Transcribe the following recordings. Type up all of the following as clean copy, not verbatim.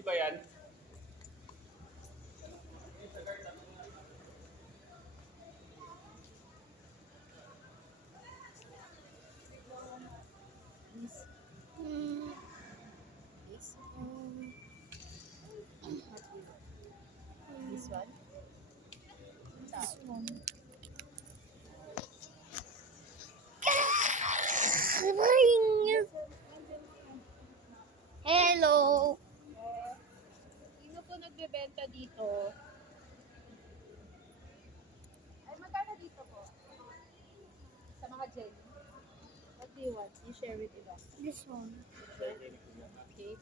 Di ba yan? Hmm. This one? This one. Hello. Sino po nagbebenta dito? Ay, magkano dito po? Sa mga jelly? What do you want? You share with iba. This one. Okay.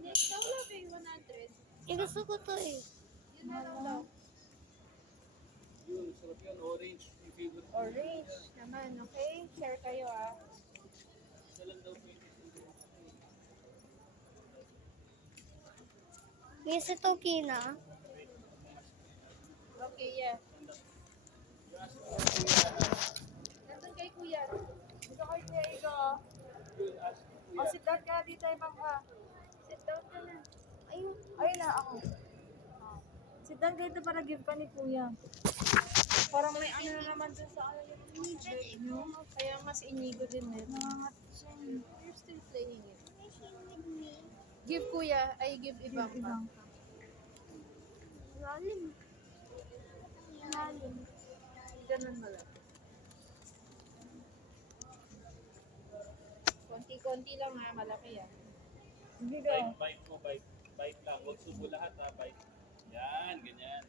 Next, wala ba yung 100? Eh, gusto ko to eh. Yun na lang daw. Yun, sarap yun. Orange. Yung favorite ko. Orange naman, okay? Share kayo ah. Isa lang daw pwede. Yes, ito Kina. Okay, yeah. Nandun kay Kuya. Dito kay Kuya Igo. O, sit down ka dito ibang ka. Sit down ka na. Ayun. Ayun na, ako. Sit down ka dito para give ka ni Kuya. Parang may ano na naman dun sa ano yung kaya mas inigo din eh. You're still playing it. Give Kuya, ay give ibang ka. Lalim. Lalim. Ganun mo lang. Konti-konti lang ha, malaki yan. Hindi Bite mo, bite. Bite lang. Huwag subo lahat ha, bite. Yan, ganyan.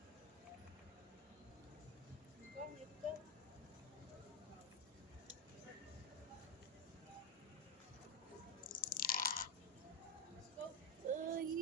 Ay.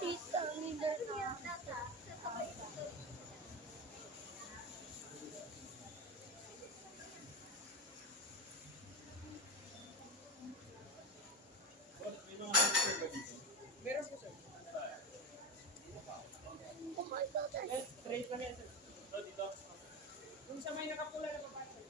Tita, nila na. Meron po sir. Oh my God. Straight lang yan sir. Dito. Kung sa may nakapula na papasok.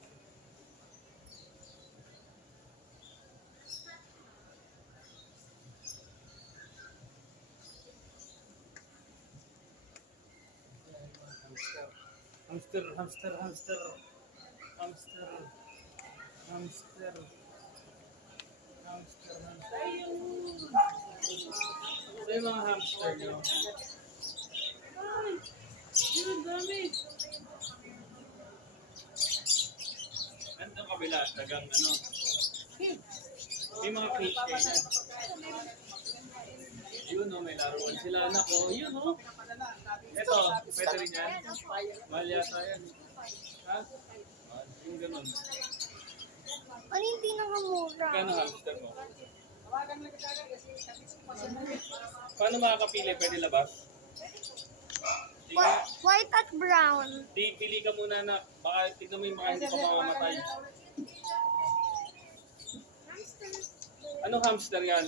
Hamster, hamster, hamster. Hamster. Hamster. Hamster, hamster. Ayun! Ito yung mga hamster nyo. Ay! Yun, dami! Ganda kabila, tagang ano. May mga cage kayo. Yun o, may laruan sila anak ko. Yun o. Ito, pwede rin yan. Mahal yata yan. Ha? Yung ganun. Ano yung pinakamura? Kano hamster mo? Paano makakapili? Pwede labas? White at brown. Pili ka muna na. Baka tignan mo yung mga hindi pa mamamatay. Anong hamster yan?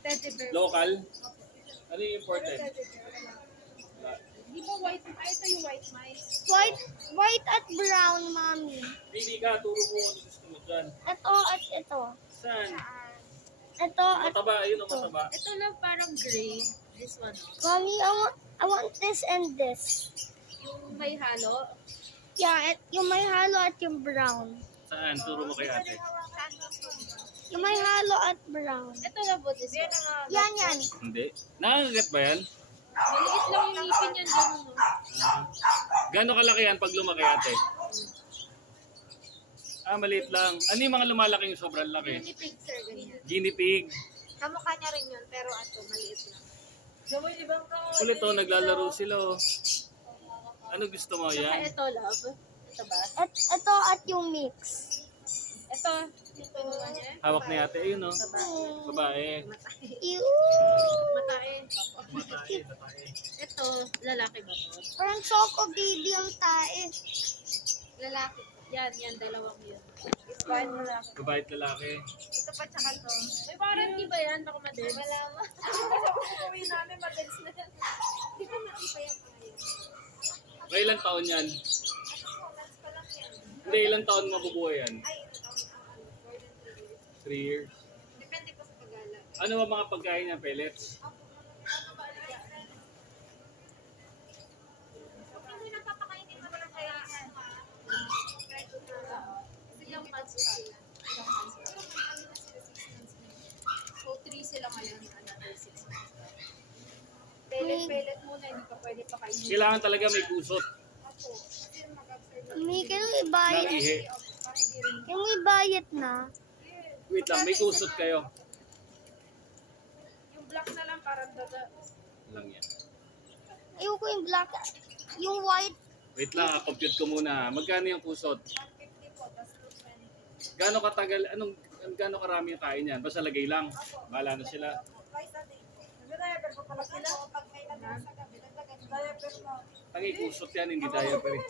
Teddy bear. Local? Ano yung imported? Di ba white? Ay, ito yung white mice. White at brown, mommy. Pili ka, turo mo ano gusto mo dyan. Ito at ito. Saan? Ito at Mataba, ayun ang mataba. Ito lang parang gray. This one. mommy, I want this and this. Yung may halo. Yeah, yung may halo at yung brown. Saan? Turo mo kay ate. Yung may halo at brown. Ito na po. This one. Yan. Hindi. Nakakagat ba yan? Maliit lang yung ngipin yan dyan. Ano? Gano'ng kalaki yan pag lumaki ate? Maliit lang. Ano yung mga lumalaking sobrang laki? Guinea pig, sir. Ganyan. Guinea pig. Kamukha niya rin yun, pero ato, maliit lang. Gawin ibang ka. Ulit oh, naglalaro sila oh. Ano gusto mo Saka yan? ito, love. Ito ba? Ito at yung mix. Ito. Yung pinuha niya. Hawak ni ate, ayun oh. Babae. Matay. Ew. Matay. Babae. Ito, lalaki ba to? Parang choco baby ang tae. Lalaki. Yan, dalawang yun. Ispan mo lang. Babae at lalaki. Ito pa tsaka to. May warranty ba yan? Baka madens. Wala mo. Uwi namin, madens na yan. Di ba pa yan tayo? May ilang taon yan? Hindi, ilang taon mabubuhay yan? 3 years. Depende pa sa pag-ala. Ano ba mga pagkain niya? Pellets? Hindi napapakainin mo lang kaya. Ilang months pa sila? Ilang months pa? So, 3 sila ngayon. Another 6 months pa. Pellet muna. Hindi pa pwede pakainin. Kailangan talaga may kusot. May kaya Ng ibayat. ihi. Yung ibayat na. Wait lang, may kusot kayo. Yung black na lang parang daga. Lang yan. Ayoko yung black. Yung white. Wait lang, compute ko muna. Magkano yung kusot? 150 po, tas 220. Gaano katagal, gaano karami yung kain yan? Basta lagay lang. Bahala na sila. Nag-diaper po pala sila? Pag may nagasa sa gabi, diaper mo. Tangi kusot yan, hindi diaper eh.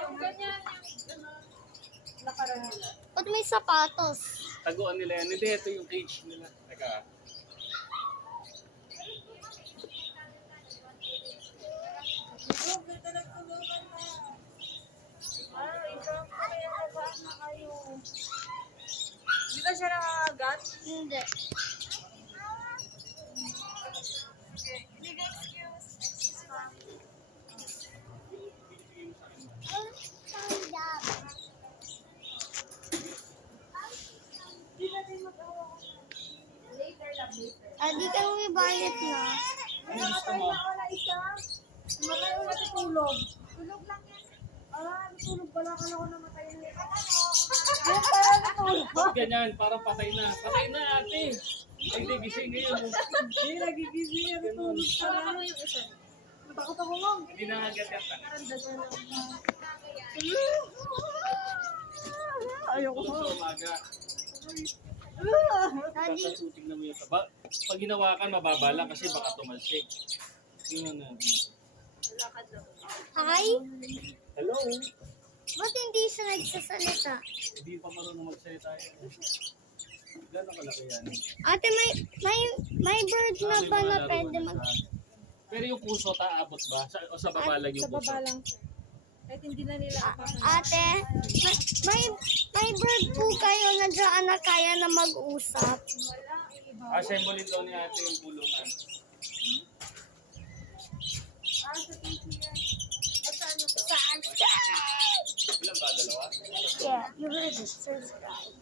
Yung ganyan, yung nakaraan nila. Ba't may sapatos? Taguan nila yan. Hindi, ito yung cage nila. Teka. Hindi ka siya nangangagat? Hindi. Di ka nung ibayat na. Ano gusto mo? Namatay ko natutulog. Tulog lang yan. Natulog pala. Akala ko namatay na yan. Yung parang natulog. Bakit ganyan? Parang patay na. Patay na ate. Ay, hindi, gising ngayon. Hindi, nagigising yan. Natulog pala. Ano yung isa? Natakot ako lang. Hindi na agad yan. Parang daga lang. Ayoko sa umaga. Daddy, Tatasuting na mo yung taba. Pag hinawakan, mababa lang kasi baka tumalsik. Yun na. Lakad lang. hi? Hello? Ba't hindi siya nagsasalita? Hindi pa marunong magsalita yan. Gano'n kalaki yan? Ate, may bird na May ba mga na laruan pwede na mag... siya. Pero yung puso, taabot ba? O sa baba lang yung Sa baba puso? lang, sir. Kahit hindi na nila apakan. Ate, may bird po kayo na dyan na kaya na mag-usap. Wala, iba. Assemble daw ni ate yung kulungan. Sa TV yan. At sa ano to? Saan? Ilan ba? Dalawa? Yeah, you heard it. Subscribe.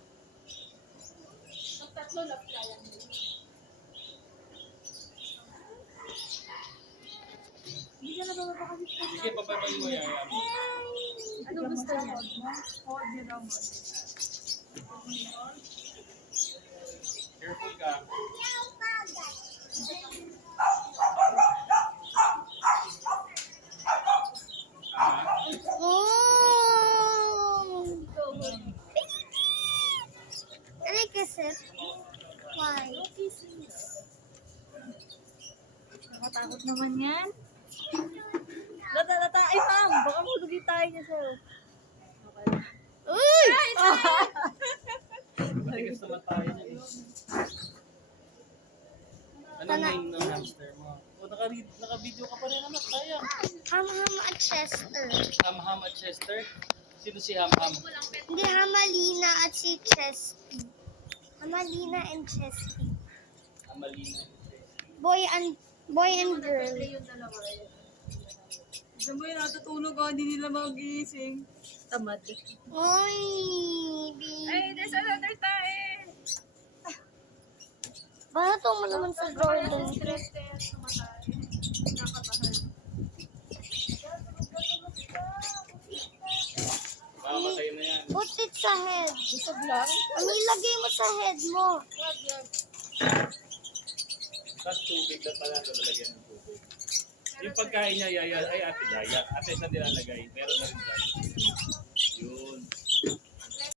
Ang tatlo lang kaya nila. Hindi ka na ba makakita? Sige, papabay mo yan. Ano gusto niya? Hold me down. Careful ka. Ah, Oh! Ano kasi? Why? Nakatakot naman yan. Lata, bigay tayo niya sa'yo. Uy! Matigas naman tayo niyan eh. Anong Tana- name ng hamster mo? O, naka-video ka pa rin naman, sayang. Ham-ham at Chester. Ham-ham at Chester? Sino si Ham-ham? Hindi, Hamalina at si Chesty. Hamalina and Chesty. Hamalina. Boy and girl. Gusto mo yung natutulog ko, hindi nila mag-iising. Tamad. Uy! Ay, there's another tae! Barato mo naman sa Jordan. Stress test, sumatay. Nakabahan. Makamatay na yan. Put it sa head. Busog lang? Ano ilagay mo sa head mo? Tapos tubig na pala lalagyan ng tubig. Yung pagkain niya, Yaya, ay Ate Yaya. Ate sa nilalagay. Meron na rin dyan. Yun.